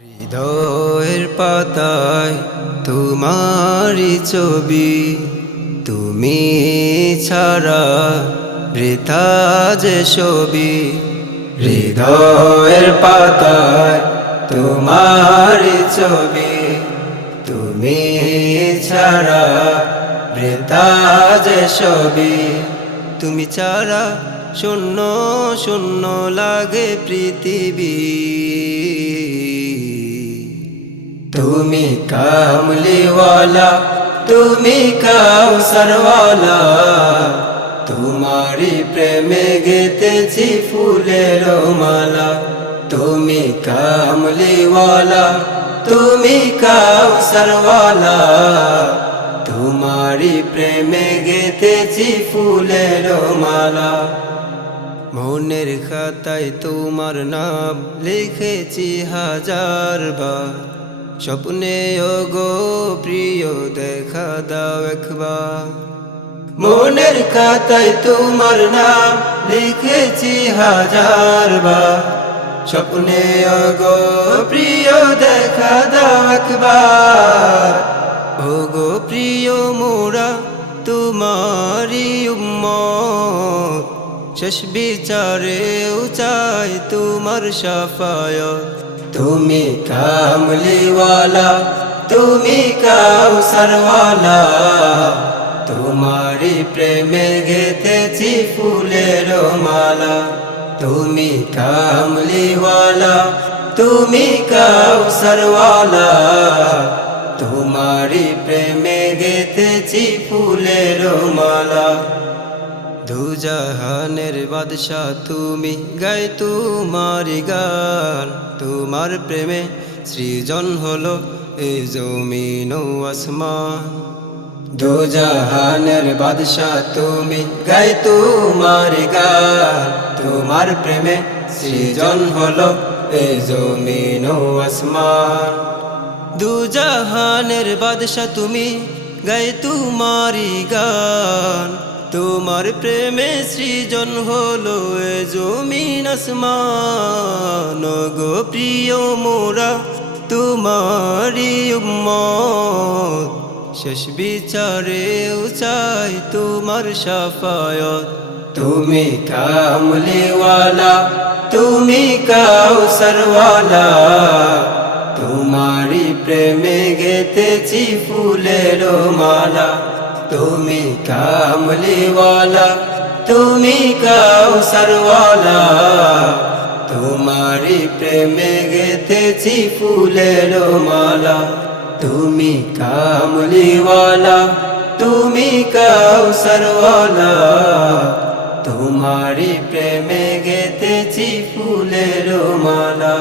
হৃদয়ের পাতায় তোমারই ছবি, তুমি ছাড়া বৃথা যে ছবি। হৃদয়ের পাতায় তোমারই ছবি, তুমি ছাড়া বৃথা যে ছবি। তুমি ছাড়া শূন্য শূন্য লাগে পৃথিবী। তুমি কামলিওয়ালা, তুমি কাউসারওয়ালা, তোমারি প্রেমে গেতেছি ফুলের মালা। তুমি কামলিওয়ালা, তুমি কাউসারওয়ালা, তোমারি প্রেমে গেতেছি ফুলের মালা। মনের খাতায় তোমার নাম লিখেছি হাজার বার, স্বপ্নে ওগো প্রিয় দেখা দাও একবার। মনের খাতায় তোমার নাম লিখেছি হাজার বার, স্বপ্নে ওগো প্রিয় দেখা দাও একবার। ওগো প্রিয় মোরা তোমারি উম্মত, শেষ বিচারেও চাই তোমার শাফায়াত। তুমি কামলিওয়ালা, তুমি কাউসারওয়ালা, তোমারি প্রেমে গেতেছি ফুলের মালা। তুমি কামলিওয়ালা, তুমি কাউসারওয়ালা, তোমারি প্রেমে গেতেছি ফুলের মালা। দুজাহানের বাদশা তুমি, গাই তোমারি গান। তোমার প্রেমে সৃজন হলো এ জমিন ও আসমান। দুজাহানের বাদশা তুমি, গাই তোমারি গান। তোমার প্রেমে সৃজন হলো এ জমিন ও আসমান। দুজাহানের বাদশা তুমি, গাই তোমারি গান। তোমার প্রেমে সৃজন হলো এ জমিন আসমান। গো প্রিয় মোরা তোমারি উম্মত, শেষ বিচারেও চাই তোমার শাফায়াত। তুমি কামলিওয়ালা, তুমি কাউসারওয়ালা, তোমারি প্রেমে গেতেছি ফুলের মালা। তুমি কামলিওয়ালা, তুমি কাউসারওয়ালা, তোমারি প্রেমে গেতেছি ফুলের মালা। তুমি কামলিওয়ালা, তুমি কাউসারওয়ালা, তোমারি প্রেমে গেতেছি ফুলের মালা।